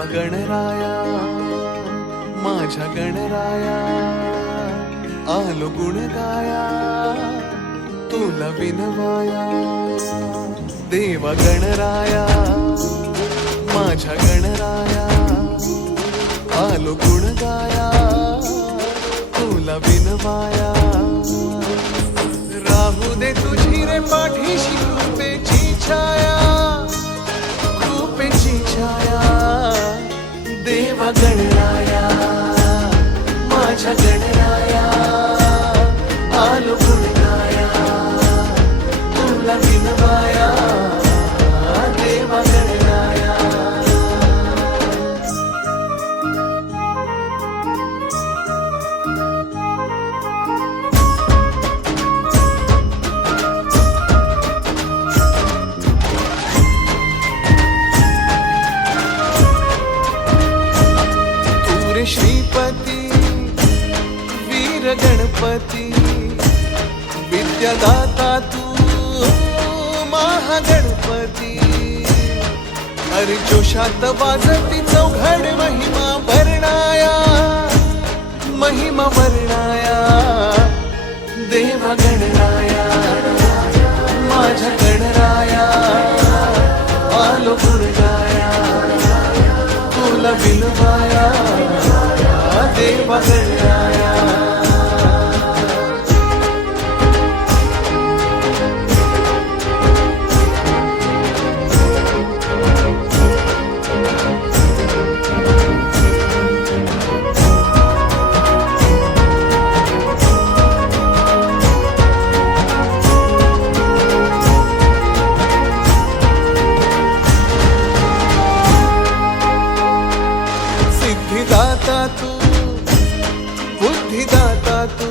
देवा गणराया माझ्या गणराया आलो गुण गाया तुला विनवाया देवा गणराया माझ्या गणराया आलो गुण गाया तुला विनवाया राहू दे तुझी रे पाठीशी कृपेची छाया कृपेची छाया देवा गणराया माझ्या गणराया आलो गुण गाया तुला विनवाया देवा गणराया श्रीपती वीर गणपती विद्यादाता तू महागणपती अरे जोशात वाजती चौघड महिमा वर्णाया महिमा वर्णाया देवा गणराया माझ्या गणराया आलो गुण गाया तुला विनवाया देवा गणराया सिद्धिदाता तू बुद्धिदाता तू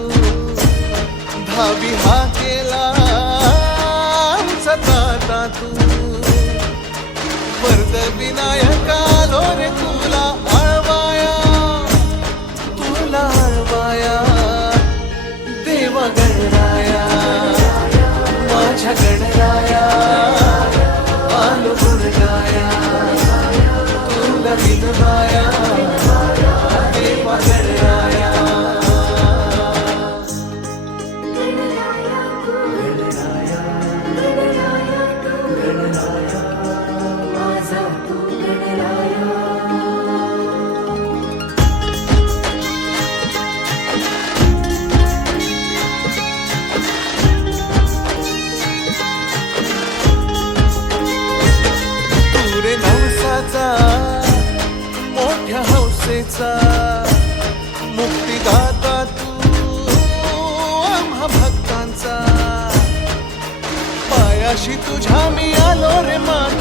धावी हा केला सताता तू वरद विनायका लो रे तुला आळवाया देवा गणराया माझ्या गणराया आलो गुण गाया तुला विनवाया देवा गणराया तुरे नवसाचा मोठ्या हौसेचा मुक्तिदाता तू आम्हा भक्तांचा पायाशी तुझ्या मी आलो रे माता